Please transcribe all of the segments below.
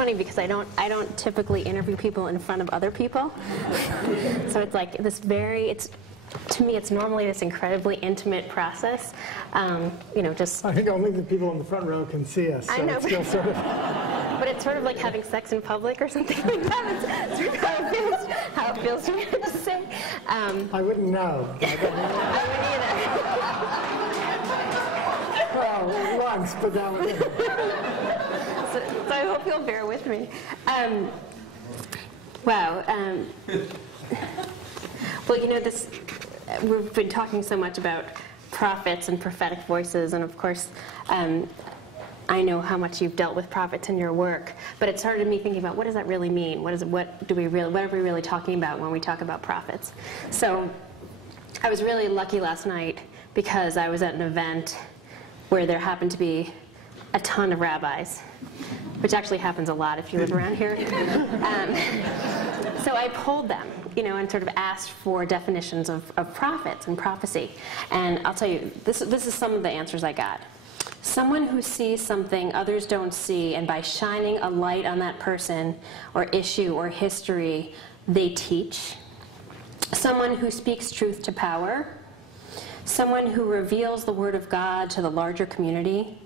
funny because I don't typically interview people in front of other people. So it's like this to me, it's normally this incredibly intimate process. You know, just. I think only the people in the front row can see us. So I know, it's still sort of. But it's sort of like having sex in public or something like that. It's sort of how it feels to me to say. I wouldn't know. I wouldn't either. Well, once, but that was it. So I hope you'll bear with me. Wow. Well, you know, we've been talking so much about prophets and prophetic voices, and of course, I know how much you've dealt with prophets in your work, but it started me thinking about what does that really mean? What are we really talking about when we talk about prophets? So I was really lucky last night because I was at an event where there happened to be a ton of rabbis, which actually happens a lot if you live around here. So I polled them, you know, and sort of asked for definitions of prophets and prophecy. And I'll tell you, this is some of the answers I got. Someone who sees something others don't see, and by shining a light on that person or issue or history, they teach. Someone who speaks truth to power. Someone who reveals the word of God to the larger community.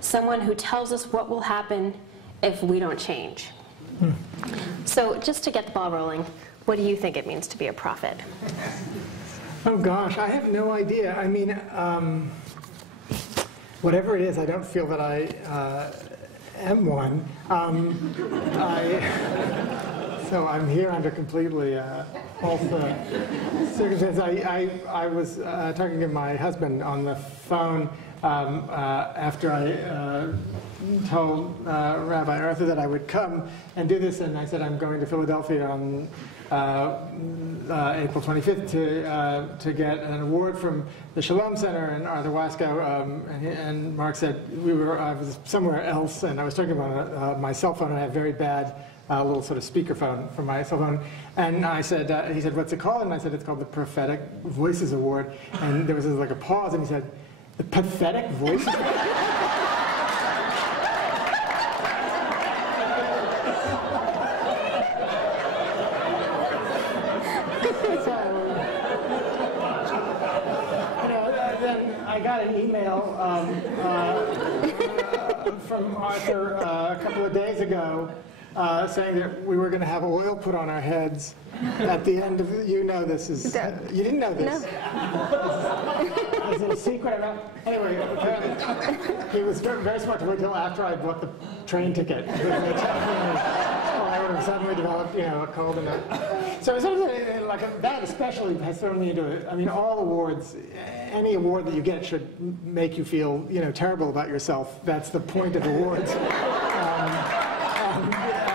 Someone who tells us what will happen if we don't change. So just to get the ball rolling, what do you think it means to be a prophet? Oh gosh, I have no idea. I mean, whatever it is, I don't feel that I am one. So I'm here under completely false circumstances. I was talking to my husband on the phone after I told Rabbi Arthur that I would come and do this, and I said I'm going to Philadelphia on April 25th to get an award from the Shalom Center and Arthur Wasco, and Mark said I was somewhere else, and I was talking about my cell phone, and I have very bad little sort of speakerphone for my cell phone, and I said, he said, what's it called? And I said, it's called the Prophetic Voices Award, and there was like a pause, and he said, the Pathetic Voices Award? I got an email from Arthur a couple of days ago saying that we were going to have oil put on our heads at the end of, you know this is, you didn't know this? No. Is it a secret? Anyway, he was very smart to wait until after I bought the train ticket. I would have suddenly developed, you know, a cold and so something like that especially has thrown me into it. I mean, all awards, any award that you get should make you feel, you know, terrible about yourself. That's the point of awards.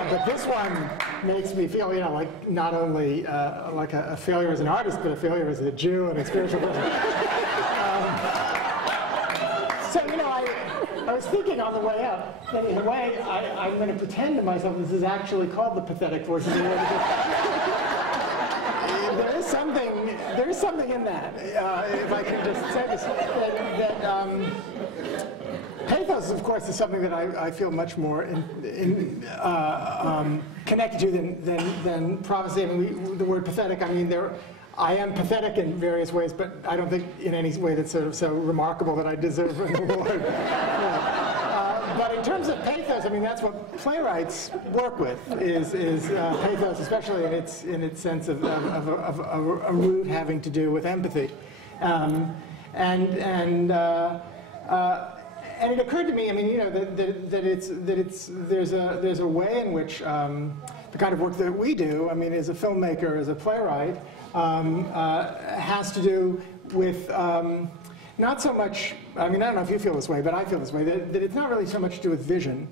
But this one makes me feel, you know, like not only like a failure as an artist, but a failure as a Jew and a spiritual person. So, you know, I was thinking on the way up that in a way I'm going to pretend to myself this is actually called the Pathetic Voices Award. There is something in that, if I can just say this, that pathos, of course, is something that I feel much more connected to than prophecy. I mean, the word pathetic, I mean, I am pathetic in various ways, but I don't think in any way that's sort of so remarkable that I deserve an award. But in terms of pathos, I mean, that's what playwrights work with, is pathos, especially in its sense of a root having to do with empathy. And it occurred to me, I mean, you know, there's a way in which the kind of work that we do, I mean, as a filmmaker, as a playwright, has to do with not so much, I mean, I don't know if you feel this way, but I feel this way, that it's not really so much to do with vision,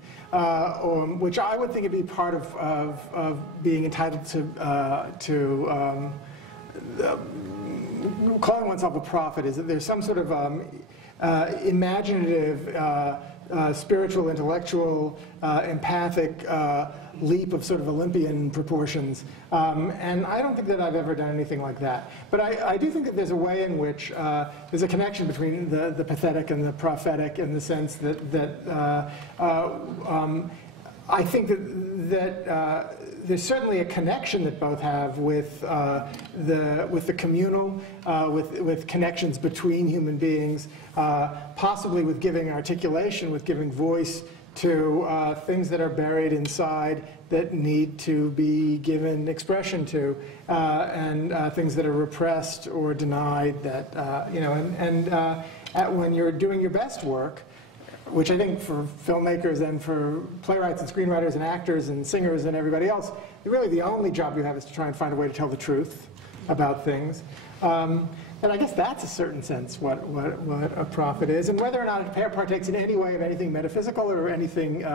which I would think would be part of being entitled to calling oneself a prophet, is that there's some sort of imaginative, spiritual, intellectual, empathic leap of sort of Olympian proportions. And I don't think that I've ever done anything like that. But I do think that there's a way in which there's a connection between the pathetic and the prophetic in the sense that I think that there's certainly a connection that both have with the communal, with connections between human beings, possibly with giving articulation, with giving voice to things that are buried inside that need to be given expression to, and things that are repressed or denied. That when you're doing your best work, which I think for filmmakers and for playwrights and screenwriters and actors and singers and everybody else, really the only job you have is to try and find a way to tell the truth about things. And I guess that's a certain sense what a prophet is, and whether or not it partakes in any way of anything metaphysical or anything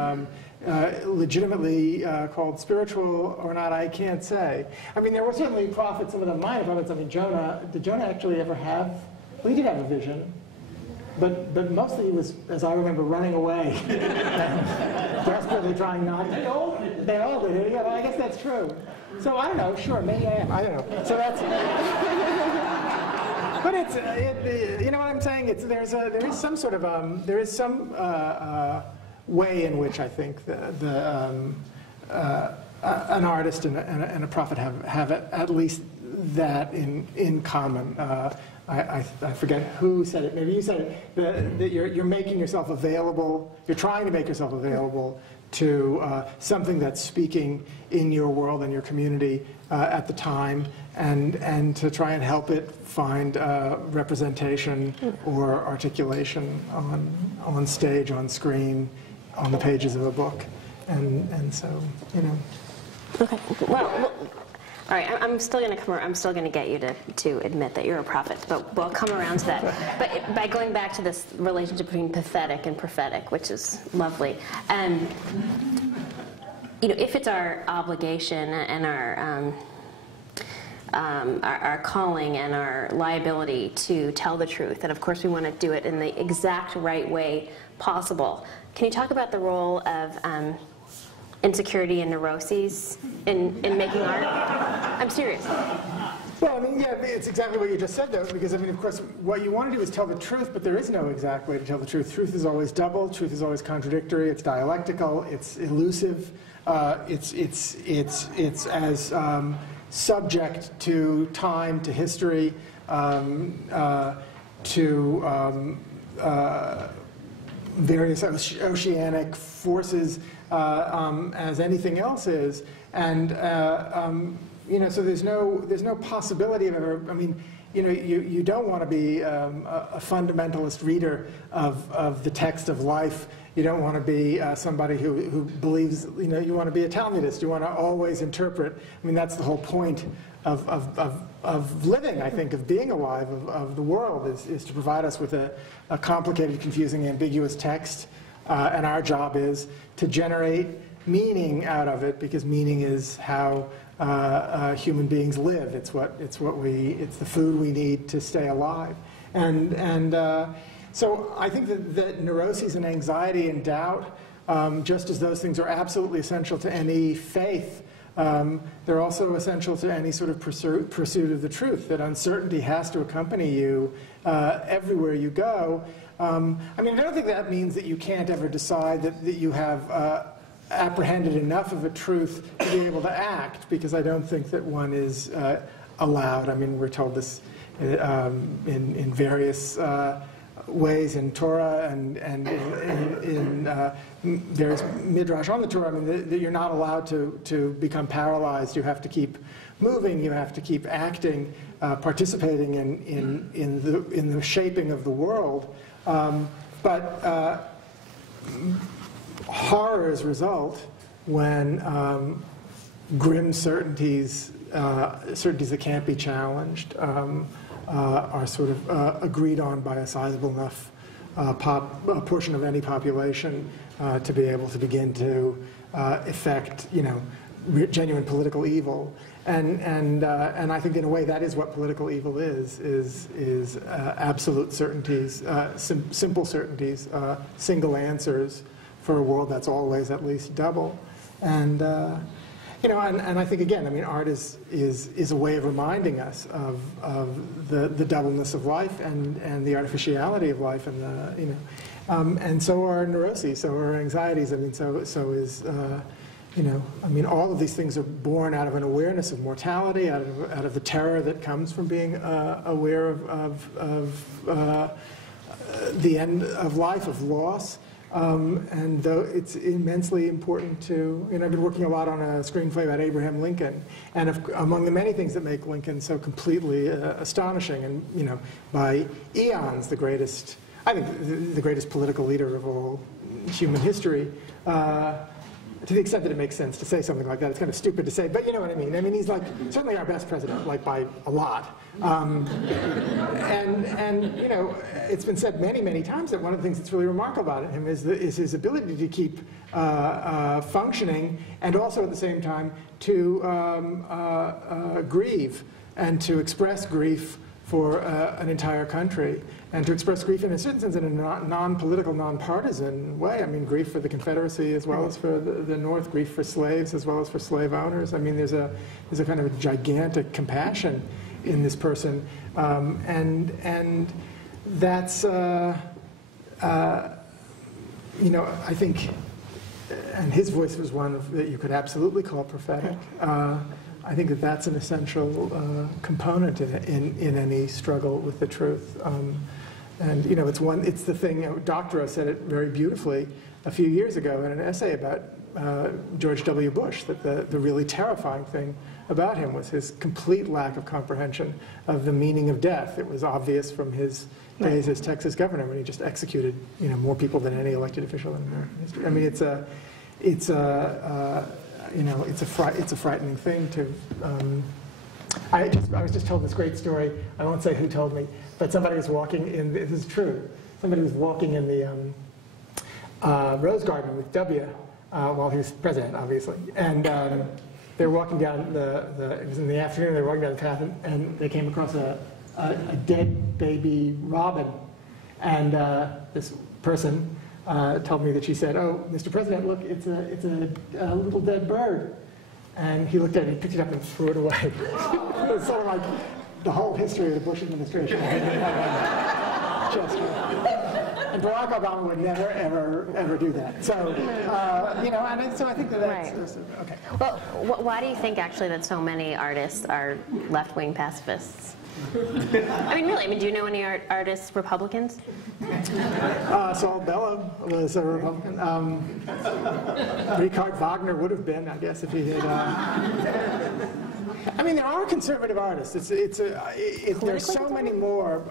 legitimately called spiritual or not, I can't say. I mean, there were certainly prophets, some of them minor prophets. I mean, Jonah, did Jonah actually ever have, well, he did have a vision. But mostly he was, as I remember, running away, desperately trying not to. They all did. Yeah, well, I guess that's true. So I don't know. Sure, maybe I am. I don't know. So that's. But it's you know what I'm saying? There is some sort of way in which I think an artist and a prophet have at least that in common. I forget who said it. Maybe you said it. That you're making yourself available. You're trying to make yourself available to something that's speaking in your world and your community at the time, and to try and help it find representation or articulation on stage, on screen, on the pages of a book, and so Okay. Well, all right. I'm still going to come. I'm still going to get you to admit that you're a prophet, but we'll come around to that. But by going back to this relationship between pathetic and prophetic, which is lovely, and if it's our obligation and our calling and our liability to tell the truth, and of course we want to do it in the exact right way possible. Can you talk about the role of insecurity and neuroses in making art? I'm serious. Well, I mean, yeah, it's exactly what you just said, though, because, I mean, of course, what you want to do is tell the truth, but there is no exact way to tell the truth. Truth is always double. Truth is always contradictory. It's dialectical. It's elusive. It's as subject to time, to history, to various oceanic forces as anything else is, and so there's no possibility of ever. I mean, you don't want to be a fundamentalist reader of the text of life. You don't want to be somebody who believes. You want to be a Talmudist. You want to always interpret. I mean, that's the whole point of living, I think, of being alive, of the world, is to provide us with a complicated, confusing, ambiguous text, and our job is to generate meaning out of it, because meaning is how human beings live. It's the food we need to stay alive, and so I think that neuroses and anxiety and doubt, just as those things are absolutely essential to any faith, they're also essential to any sort of pursuit of the truth, that uncertainty has to accompany you everywhere you go. I mean, I don't think that means that you can't ever decide that you have apprehended enough of a truth to be able to act, because I don't think that one is allowed. I mean, we're told this in various ways in Torah and in various midrash on the Torah. I mean, that you're not allowed to become paralyzed. You have to keep moving. You have to keep acting, participating in the shaping of the world. But horrors result when grim certainties that can't be challenged, are sort of agreed on by a sizable enough portion of any population to be able to begin to effect, genuine political evil. And I think in a way that is what political evil is absolute certainties, simple certainties, single answers for a world that's always at least double. And and I think, again, I mean, art is a way of reminding us of the doubleness of life and the artificiality of life, and And so are neuroses, so are anxieties. I mean, so is, you know, I mean, all of these things are born out of an awareness of mortality, out of the terror that comes from being aware of the end of life, of loss. And though it's immensely important to, you know, I've been working a lot on a screenplay about Abraham Lincoln, and among the many things that make Lincoln so completely astonishing, and, you know, by eons the greatest, I think the greatest political leader of all human history, to the extent that it makes sense to say something like that. It's kind of stupid to say, but you know what I mean. I mean, he's like certainly our best president, like by a lot. And you know, it's been said many, many times that one of the things that's really remarkable about him is his ability to keep functioning, and also at the same time to grieve and to express grief for an entire country, and to express grief in a certain sense in a non-political, non-partisan way. I mean, grief for the Confederacy as well as for the North, grief for slaves as well as for slave owners. I mean, there's a kind of a gigantic compassion in this person, and that's you know, I think, and his voice was one that you could absolutely call prophetic. I think that that's an essential component in any struggle with the truth. And you know, it's the thing, you know, Doctorow said it very beautifully a few years ago in an essay about George W. Bush, that the really terrifying thing about him was his complete lack of comprehension of the meaning of death. It was obvious from his days as Texas governor, when he just executed, you know, more people than any elected official in American history. I mean, you know, it's a frightening thing to. I was just told this great story. I won't say who told me, but somebody was walking in. This is true. Somebody was walking in the Rose Garden with W while he was president, obviously, and they were walking down it was in the afternoon. They were walking down the path, and they came across a dead baby robin, and this person told me that she said, "Oh, Mr. President, look, it's a little dead bird." And he looked at it, he picked it up and threw it away. It was sort of like the whole history of the Bush administration. And Barack Obama would never, ever do that. So, you know, and so I think that's right. Okay. Well, why do you think actually that so many artists are left-wing pacifists? I mean, really, do you know any artists, Republicans? Saul Bellow was a Republican. Richard Wagner would have been, I guess, if he had. I mean, there are conservative artists. There's so many more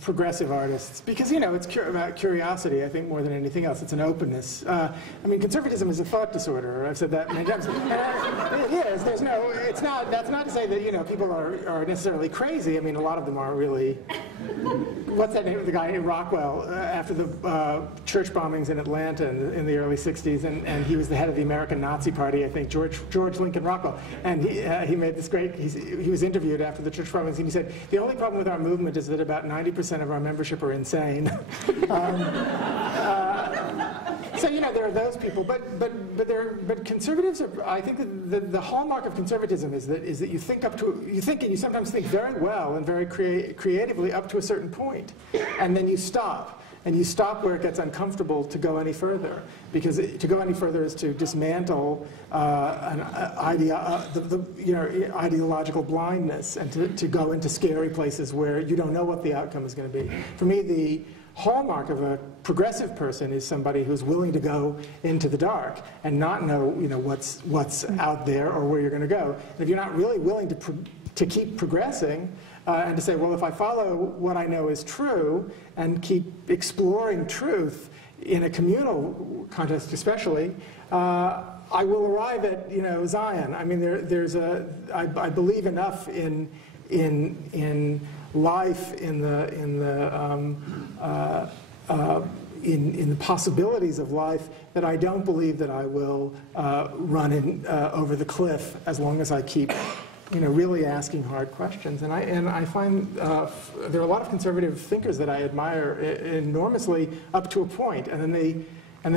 progressive artists because, you know, it's about curiosity, I think, more than anything else. It's an openness. I mean, conservatism is a thought disorder. I've said that many times. And it is. It's not. That's not to say that, you know, people are necessarily crazy. I mean, a lot of them are really. What's that name of the guy in Rockwell after the church bombings in Atlanta in the early '60s, and he was the head of the American Nazi Party, I think, George Lincoln Rockwell, and he made this great. He was interviewed after the church bombings, and he said, "The only problem with our movement is that about 90% of our membership are insane." So, you know, there are those people, but conservatives are. I think that the hallmark of conservatism is that you think and you sometimes think very well and very creatively up to a certain point, and then you stop. And you stop where it gets uncomfortable to go any further, because to go any further is to dismantle an ideological blindness, and to go into scary places where you don't know what the outcome is going to be. For me, the hallmark of a progressive person is somebody who's willing to go into the dark and not know, you know, what's out there or where you're going to go. And if you're not really willing to keep progressing, and to say, well, if I follow what I know is true and keep exploring truth in a communal context especially, I will arrive at, you know, Zion. I mean, I believe enough in life, in the possibilities of life, that I don't believe that I will run over the cliff as long as I keep, you know, really asking hard questions. And I find there are a lot of conservative thinkers that I admire enormously up to a point, and then they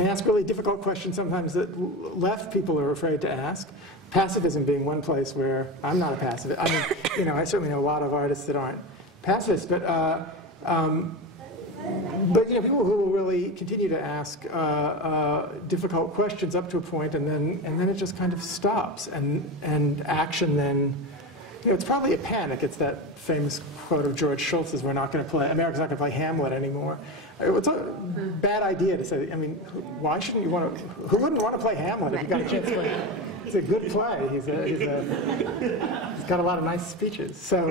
ask really difficult questions sometimes that left people are afraid to ask. Pacifism being one place where I'm not a pacifist. I mean, you know, I certainly know a lot of artists that aren't pacifists, but But people who will really continue to ask difficult questions up to a point, and then it just kind of stops, and action then. It's probably a panic. It's that famous quote of George Shultz's, America's not going to play Hamlet anymore. It's a bad idea to say, why shouldn't you want to, who wouldn't want to play Hamlet if you got a chance to play him? It's a good play. He's got a lot of nice speeches. So,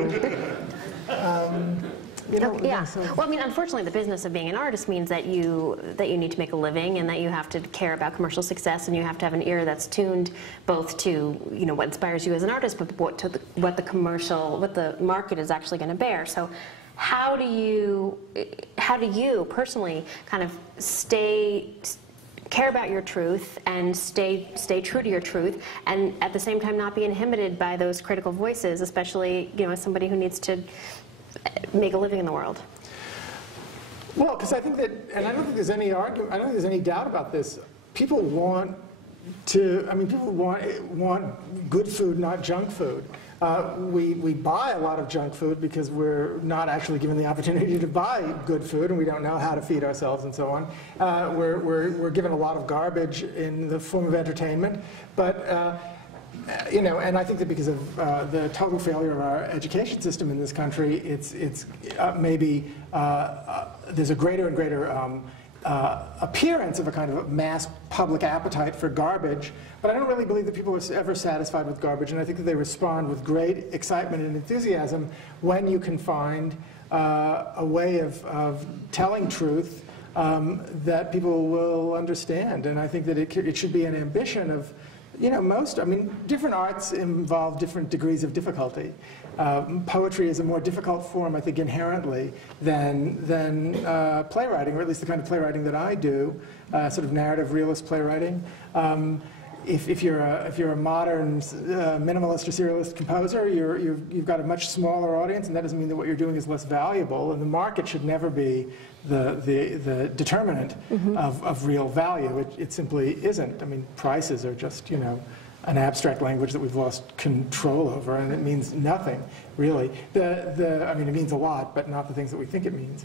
yeah. Well, unfortunately, the business of being an artist means that you need to make a living, and that you have to care about commercial success, and you have to have an ear that's tuned both to what inspires you as an artist, but what the market is actually going to bear. So, how do you personally kind of care about your truth and stay true to your truth, and at the same time not be inhibited by those critical voices, especially as somebody who needs to make a living in the world? Well, because I think that, and I don't think there's any argument, I don't think there's any doubt about this. People want good food, not junk food. We buy a lot of junk food because we're not actually given the opportunity to buy good food, and we don't know how to feed ourselves and so on. We're given a lot of garbage in the form of entertainment, but and I think that because of the total failure of our education system in this country, it's maybe there's a greater and greater appearance of a kind of mass public appetite for garbage, but I don't really believe that people are ever satisfied with garbage, and I think that they respond with great excitement and enthusiasm when you can find a way of telling truth that people will understand. And I think that it should be an ambition of, different arts involve different degrees of difficulty. Poetry is a more difficult form, I think, inherently than playwriting, or at least the kind of playwriting that I do, sort of narrative realist playwriting. If you're a modern minimalist or serialist composer, you've got a much smaller audience, and that doesn't mean that what you're doing is less valuable. And the market should never be the determinant of real value. It simply isn't. Prices are just an abstract language that we've lost control over, and it means nothing really. It means a lot, but not the things that we think it means.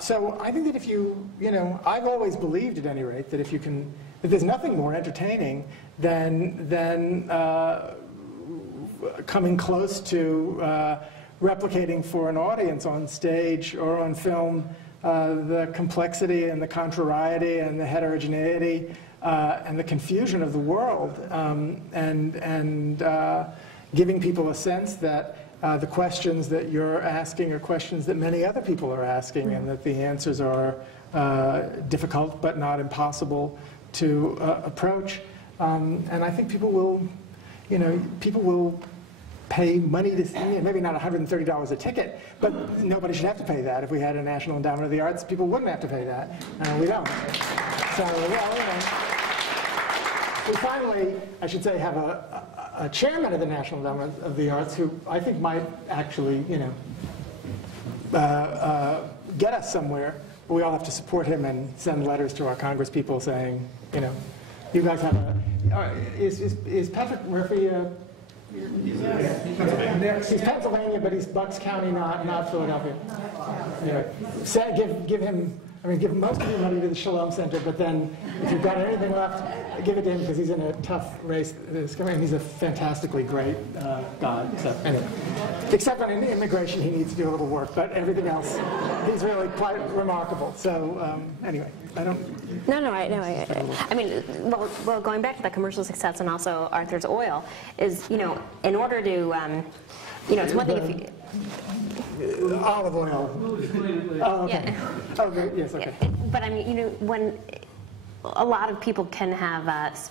So I think that if I've always believed, at any rate, that that there's nothing more entertaining than coming close to replicating for an audience on stage or on film the complexity and the contrariety and the heterogeneity and the confusion of the world, and giving people a sense that the questions that you're asking are questions that many other people are asking, and that the answers are difficult but not impossible to approach. And I think people will pay money to see, maybe not $130 a ticket, but nobody should have to pay that. If we had a National Endowment of the Arts, people wouldn't have to pay that, and we don't. So, we finally, I should say, have a chairman of the National Endowment of the Arts who I think might actually, get us somewhere. But we all have to support him and send letters to our Congress people saying, you guys have is Patrick Murphy he's Pennsylvania, but he's Bucks County, not Philadelphia. Give him. Give most of your money to the Shalom Center, but then if you've got anything left, give it to him, because he's in a tough race this coming, and he's a fantastically great guy. So anyway, except on immigration, he needs to do a little work, but everything else, he's really quite remarkable. So anyway, I don't. Well, going back to the commercial success and also Arthur's Oil is, in order to, it's one thing if you. Olive oil. Oh, okay. Yeah. Okay. Yes. Okay. But when a lot of people can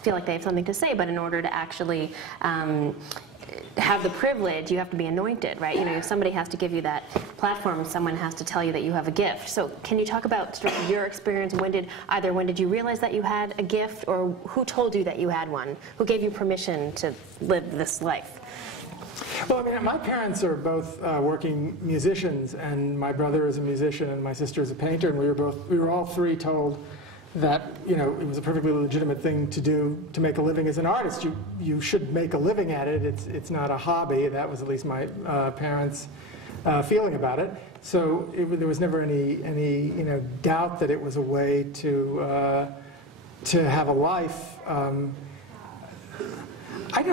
feel like they have something to say, but in order to actually have the privilege, you have to be anointed, right? If somebody has to give you that platform, someone has to tell you that you have a gift. So can you talk about sort of your experience? When did you realize that you had a gift, or who told you that you had one? Who gave you permission to live this life? Well, my parents are both working musicians, and my brother is a musician, and my sister is a painter, and we were all three told that it was a perfectly legitimate thing to do to make a living as an artist. You should make a living at it. It's not a hobby. That was at least my parents' feeling about it. So there was never any doubt that it was a way to have a life. I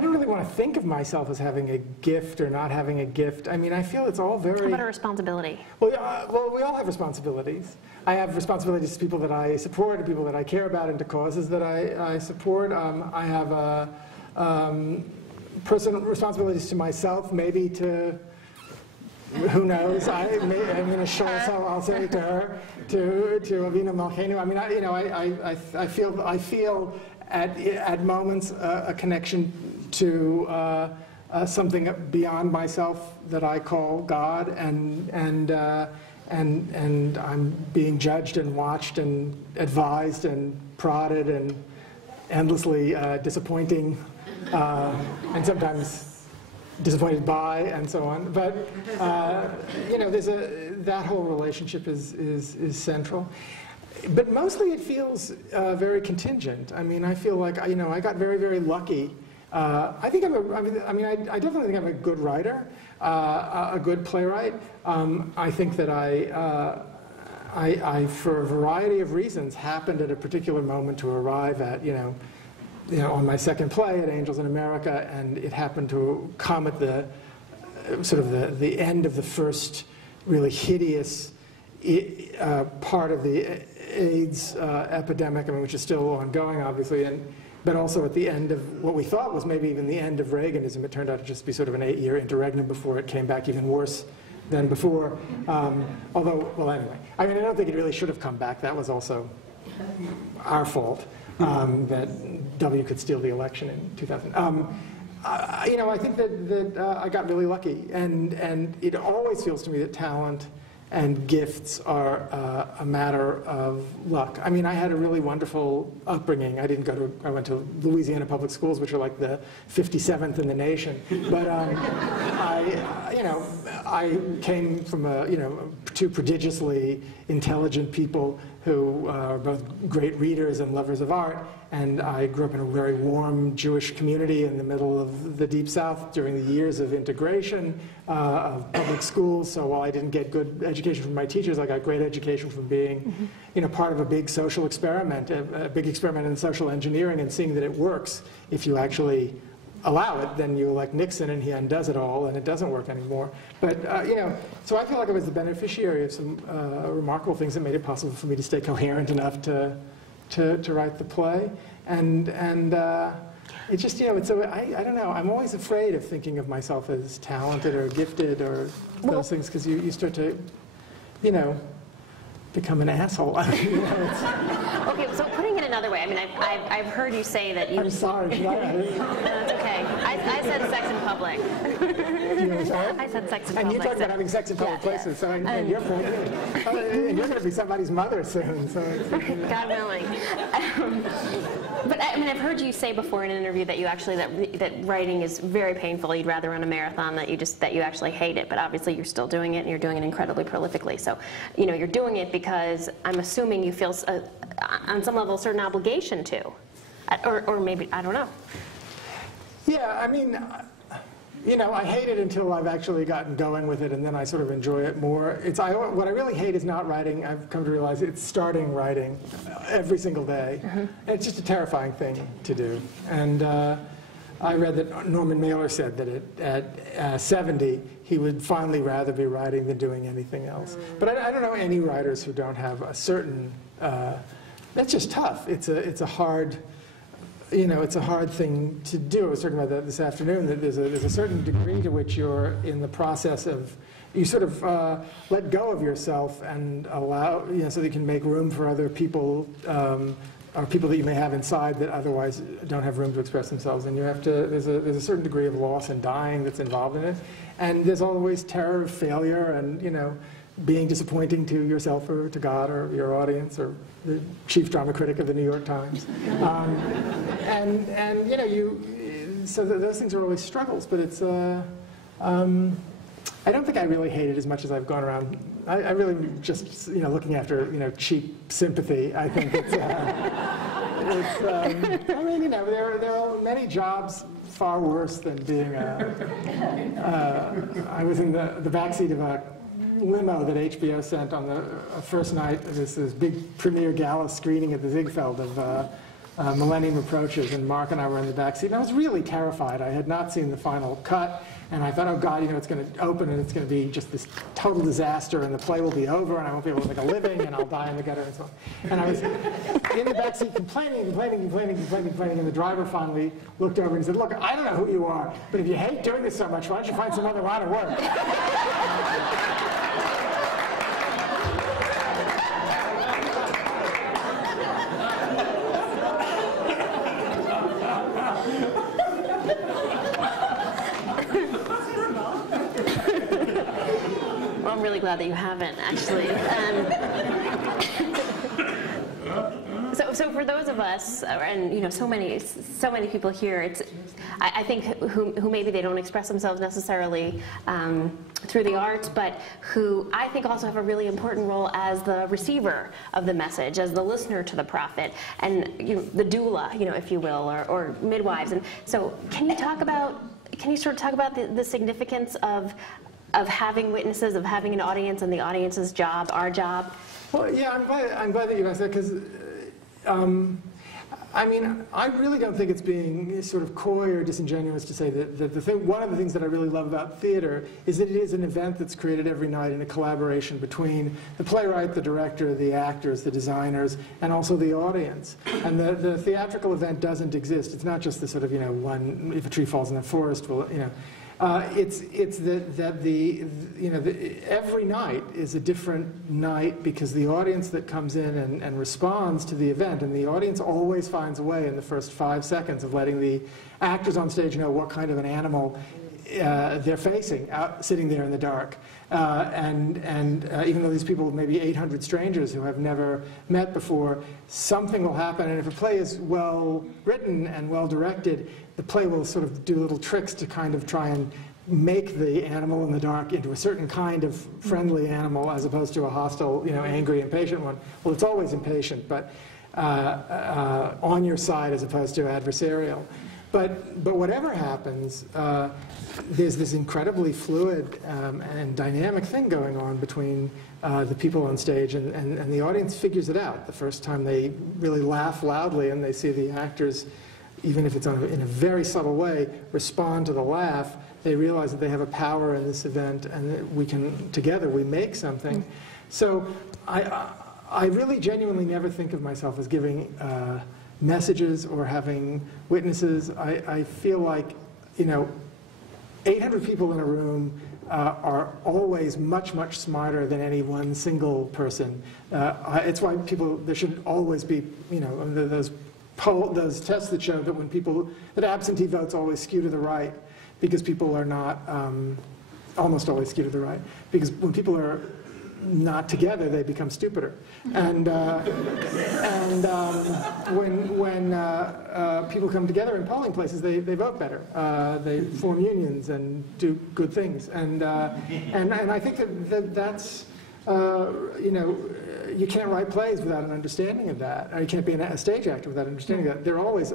don't really want to think of myself as having a gift or not having a gift. I mean, I feel it's all very... How about a responsibility? Well, we all have responsibilities. I have responsibilities to people that I support, to people that I care about, and to causes that I support. I have personal responsibilities to myself, maybe to... Who knows? I'm going to show us how I'll say to her, to Avina Malkeinu. I mean, I feel at moments a connection to something beyond myself that I call God, and I'm being judged and watched and advised and prodded and endlessly disappointing, and sometimes disappointed by, and so on. But that whole relationship is central. But mostly it feels very contingent. I mean, I feel like I got very, very lucky. I definitely think I'm a good writer, a good playwright. I think that I, for a variety of reasons, happened at a particular moment to arrive at, on my second play at Angels in America, and it happened to come at the end of the first really hideous part of the AIDS epidemic, which is still ongoing, obviously, but also at the end of what we thought was maybe even the end of Reaganism. It turned out to just be sort of an 8-year interregnum before it came back even worse than before. Anyway, I don't think it really should have come back. That was also our fault. That W could steal the election in 2000. I think that I got really lucky, and it always feels to me that talent and gifts are a matter of luck. I mean, I had a really wonderful upbringing. I went to Louisiana public schools, which are like the 57th in the nation. But I came from two prodigiously intelligent people who are both great readers and lovers of art. And I grew up in a very warm Jewish community in the middle of the Deep South during the years of integration of public schools. So while I didn't get good education from my teachers, I got great education from being part of a big social experiment, a big experiment in social engineering, and seeing that it works if you actually allow it. Then you elect Nixon and he undoes it all, and it doesn't work anymore. But so I feel like I was the beneficiary of some remarkable things that made it possible for me to stay coherent enough to write the play, and it just it's so I don't know. I'm always afraid of thinking of myself as talented or gifted or those things, because you start to become an asshole. Okay, so putting it another way, I mean, I've heard you say that you... I'm sorry. No, it's okay. I said sex in public. I said sex in public. And you talk about having sex in public places, so and you're going to be somebody's mother soon. So God willing. But I mean, I've heard you say before in an interview that you actually that writing is very painful. You'd rather run a marathon that you actually hate it. But obviously, you're still doing it, and you're doing it incredibly prolifically. So, you're doing it because I'm assuming you feel on some level a certain obligation to, or maybe I don't know. Yeah, I mean, I hate it until I've actually gotten going with it, and then I sort of enjoy it more. What I really hate is not writing. I've come to realize it's starting writing every single day. And it's just a terrifying thing to do. And I read that Norman Mailer said that at 70, he would finally rather be writing than doing anything else. But I don't know any writers who don't have a certain... that's just tough. It's a hard... it's a hard thing to do. I was talking about that this afternoon, that there's a certain degree to which you're in the process of, you sort of let go of yourself and allow, so that you can make room for other people, or people that you may have inside that otherwise don't have room to express themselves. And you have to, there's a certain degree of loss and dying that's involved in it. And there's always terror of failure and, being disappointing to yourself or to God or your audience or the chief drama critic of the New York Times. So those things are always struggles, but it's, I don't think I really hate it as much as I've gone around. I really just, looking after, cheap sympathy. I think it's, I mean, there are many jobs far worse than being I was in the backseat of a limo that HBO sent on the first night of this big premiere gala screening at the Ziegfeld of Millennium Approaches, and Mark and I were in the backseat, and I was really terrified. I had not seen the final cut, and I thought, oh God, it's going to open, and it's going to be just this total disaster, and the play will be over, and I won't be able to make a living, and I'll die in the gutter, and so on. And I was in the backseat complaining, and the driver finally looked over and said, look, I don't know who you are, but if you hate doing this so much, why don't you find some other line of work? Well, I'm really glad that you haven't, actually. So for those of us, and so many people here, I think who maybe they don't express themselves necessarily through the arts, but who I think also have a really important role as the receiver of the message, as the listener to the prophet, and the doula, if you will, or midwives. And so, can you sort of talk about the significance of having witnesses, of having an audience, and the audience's job, our job? Well, yeah, I'm glad that you asked that, because I mean, I really don't think it's being sort of coy or disingenuous to say that one of the things that I really love about theater is that it is an event that's created every night in a collaboration between the playwright, the director, the actors, the designers, and also the audience. And the theatrical event doesn't exist. It's not just the sort of, one, if a tree falls in the forest, it's that every night is a different night, because the audience that comes in and responds to the event, and the audience always finds a way in the first 5 seconds of letting the actors on stage know what kind of an animal they're facing, sitting there in the dark. And even though these people may be 800 strangers who have never met before, something will happen. And if a play is well written and well directed, the play will sort of do little tricks to kind of try and make the animal in the dark into a certain kind of friendly animal, as opposed to a hostile, angry, impatient one. Well, it's always impatient, but on your side as opposed to adversarial. But whatever happens, there's this incredibly fluid and dynamic thing going on between the people on stage, and the audience figures it out. The first time they really laugh loudly and they see the actors, even if it's in a very subtle way, respond to the laugh, they realize that they have a power in this event, and that we can, together, we make something. So I really genuinely never think of myself as giving messages or having witnesses. I feel like, 800 people in a room are always much, much smarter than any one single person. It's why there should always be, those tests that show that that absentee votes always skew to the right, because people are not, almost always skew to the right, because when people are not together, they become stupider. And when people come together in polling places, they vote better. They form unions and do good things. And I think that's you can't write plays without an understanding of that. Or you can't be a stage actor without understanding that. They're always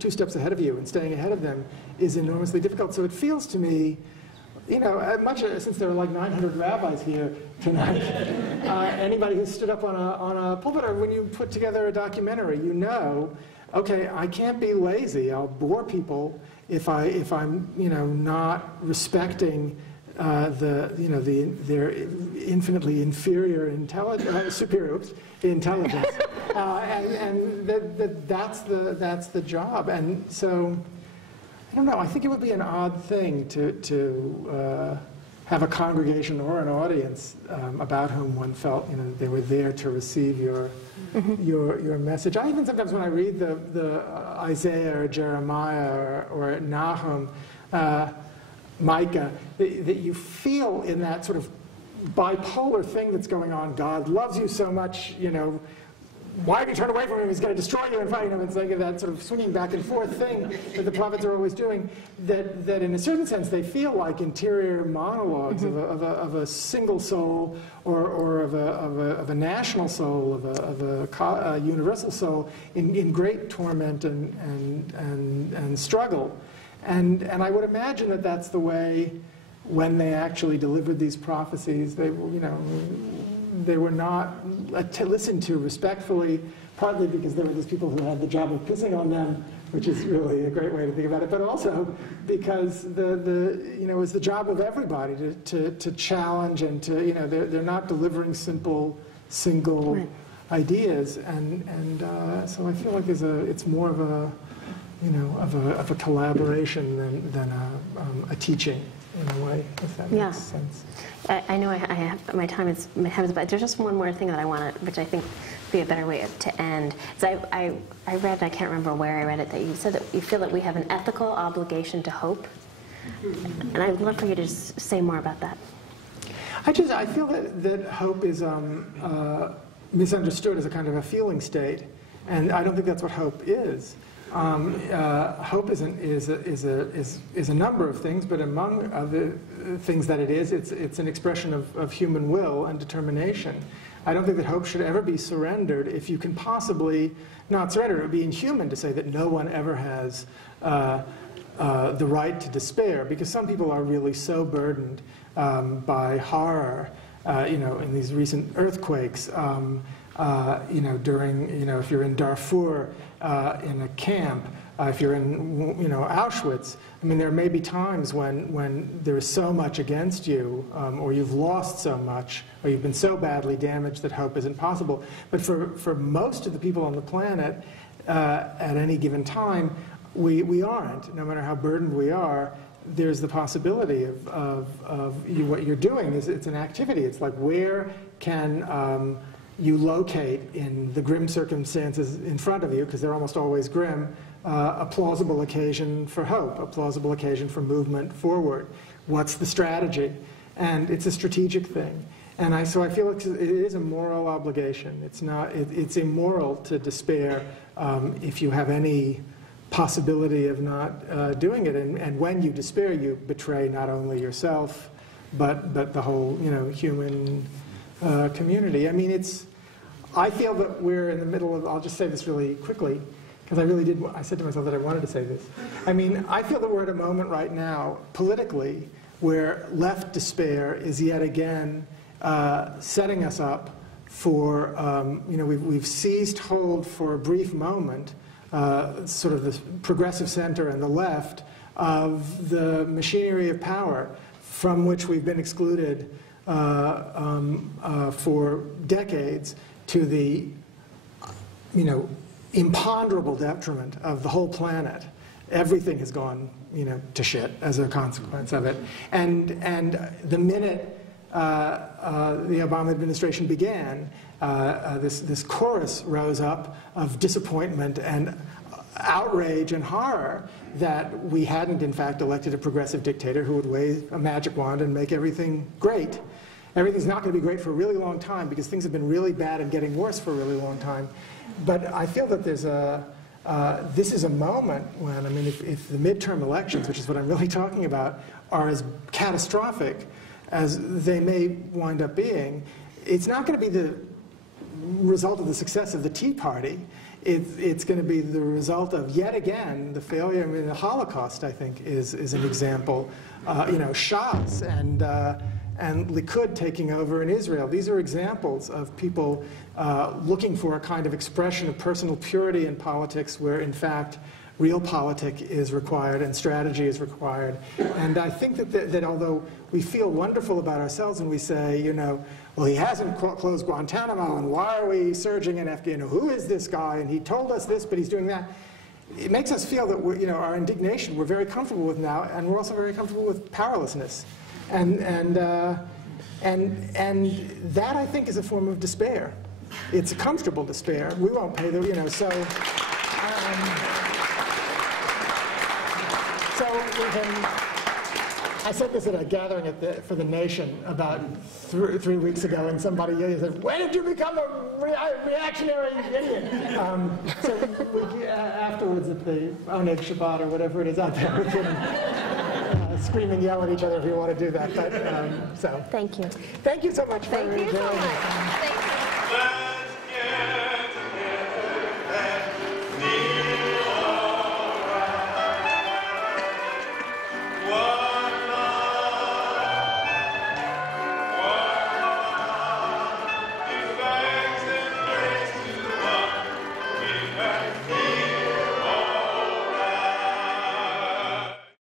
2 steps ahead of you, and staying ahead of them is enormously difficult. So it feels to me, since there are like 900 rabbis here tonight, anybody who's stood up on a pulpit, or when you put together a documentary, okay, I can't be lazy. I'll bore people if I'm not respecting their infinitely inferior intelligence, intelligence, and that's the job. And so, I don't know. I think it would be an odd thing to have a congregation or an audience about whom one felt they were there to receive your message. I even sometimes, when I read the Isaiah or Jeremiah or Nahum, Micah, that you feel in that sort of bipolar thing that's going on. God loves you so much, why have you turned away from him? He's going to destroy you and fight him. It's like that sort of swinging back and forth thing that the prophets are always doing, that in a certain sense they feel like interior monologues of a single soul or of a national soul, of a universal soul in great torment and struggle. And I would imagine that that's the way when they actually delivered these prophecies, they were not listened to respectfully, partly because there were these people who had the job of pissing on them, which is really a great way to think about it, but also because it was the job of everybody to challenge and to, they're not delivering single ideas, and so I feel like it's more of a, of a collaboration than a teaching. In a way, if that makes sense. I know I have my time is but there's just one more thing that I want to, which I think would be a better way to end. So I read, I can't remember where I read it, that you said that you feel that we have an ethical obligation to hope, and I would love for you to just say more about that. I feel that hope is misunderstood as a kind of a feeling state, and I don't think that's what hope is. Hope is a number of things, but among other things that it is, it's an expression of human will and determination. I don't think that hope should ever be surrendered. If you can possibly not surrender, it would be inhuman to say that no one ever has the right to despair, because some people are really so burdened by horror, in these recent earthquakes. If you're in Darfur in a camp, if you're in, Auschwitz, I mean, there may be times when there is so much against you, or you've lost so much, or you've been so badly damaged that hope isn't possible. But for most of the people on the planet, at any given time, we aren't. No matter how burdened we are, there's the possibility of what you're doing it's an activity. It's like, where can you locate in the grim circumstances in front of you, because they're almost always grim, a plausible occasion for hope, a plausible occasion for movement forward. What's the strategy? And it's a strategic thing. And so I feel like it is a moral obligation. It's immoral to despair if you have any possibility of not doing it. And when you despair, you betray not only yourself, but the whole human community. I mean, I feel that we're in the middle of, I'll just say this really quickly, because I said to myself that I wanted to say this. I mean, I feel that we're at a moment right now, politically, where left despair is yet again setting us up for, we've seized hold for a brief moment, sort of the progressive center and the left, of the machinery of power from which we've been excluded for decades, to the, imponderable detriment of the whole planet. Everything has gone, to shit as a consequence of it. And the minute the Obama administration began, this chorus rose up of disappointment and outrage and horror that we hadn't, in fact, elected a progressive dictator who would wave a magic wand and make everything great. Everything's not going to be great for a really long time, because things have been really bad and getting worse for a really long time. But I feel that this is a moment when, if the midterm elections, which is what I'm really talking about, are as catastrophic as they may wind up being, it's not going to be the result of the success of the Tea Party. It's going to be the result of, yet again, the failure. The Holocaust, I think, is an example. Shots and Likud taking over in Israel. These are examples of people looking for a kind of expression of personal purity in politics, where, in fact, real politic is required and strategy is required. And I think that although we feel wonderful about ourselves and we say, well, he hasn't closed Guantanamo, and why are we surging in Afghanistan? Who is this guy? And he told us this, but he's doing that. It makes us feel that our indignation we're very comfortable with now, and we're also very comfortable with powerlessness. And that, I think, is a form of despair. It's a comfortable despair. We won't pay the, so we can I said this at a gathering for the Nation about 3 weeks ago, and somebody said, "When did you become a reactionary idiot?" So afterwards at the Oneg Shabbat or whatever it is out there, we can scream and yell at each other if you want to do that. But so Thank you. Thank you so much for Thank you so joining much. us. Thank you.